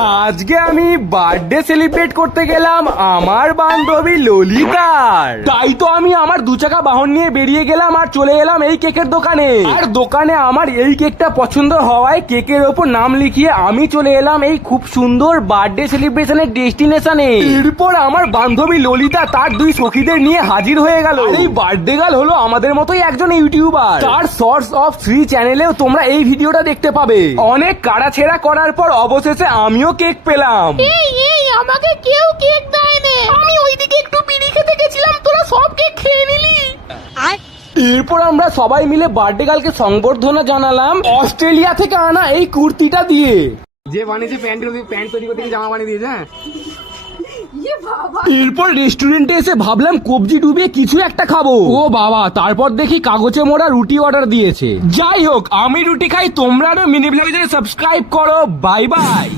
আজকে আমি birthday celebrate করতে গেলাম আমার বান্ধবী ললিতার। তাই তো আমি আমার 2 চাকা বাহন নিয়ে বেরিয়ে গেলাম আর চলে এলাম এই কেকের দোকানে। আর দোকানে আমার এই কেকটা পছন্দ হওয়ায় কেকের ওপর নাম লিখিয়ে আমি চলে এলাম এই খুব সুন্দর বার্থডে সেলিব্রেশনের ডেস্টিনেশনে। এরপর আমার বান্ধবী ললিতা তার 2 সখীদের নিয়ে হাজির হয়ে গেল। এই বার্থডে গার্ল হলো আমাদের মতোই একজন ইউটিউবার। তার সোর্স অফ 3 চ্যানেলেও তোমরা এই ভিডিওটা দেখতে পাবে। অনেক কাড়াছেড়া করার পর অবশেষে আমিও কেক পেলাম। এই আমাকে কেউ কেক দেয় না। আমি ওইদিকে একটু বিড়ি খেতে গেছিলাম, তোরা সব কেক খেয়ে নিলি। এরপর আমরা সবাই মিলে বার্থডে গার্লকে সংবর্ধনা জানালাম অস্ট্রেলিয়া থেকে আনা এই কুর্তিটা দিয়ে। যে বানিয়েছে প্যান্ট তৈরি করতে গিয়ে জামা বানিয়ে দিয়েছে। হ্যাঁ, এরপর রেস্টুরেন্টে এসে ভাবলাম কবজি ডুবিয়ে কিছু একটা খাবো। ও বাবা, তারপর দেখি কাগজে মোড়া রুটি অর্ডার দিয়েছে। যাই হোক, আমি রুটি খাই, তোমরা মিনি ব্লগে সাবস্ক্রাইব করো। Bye bye.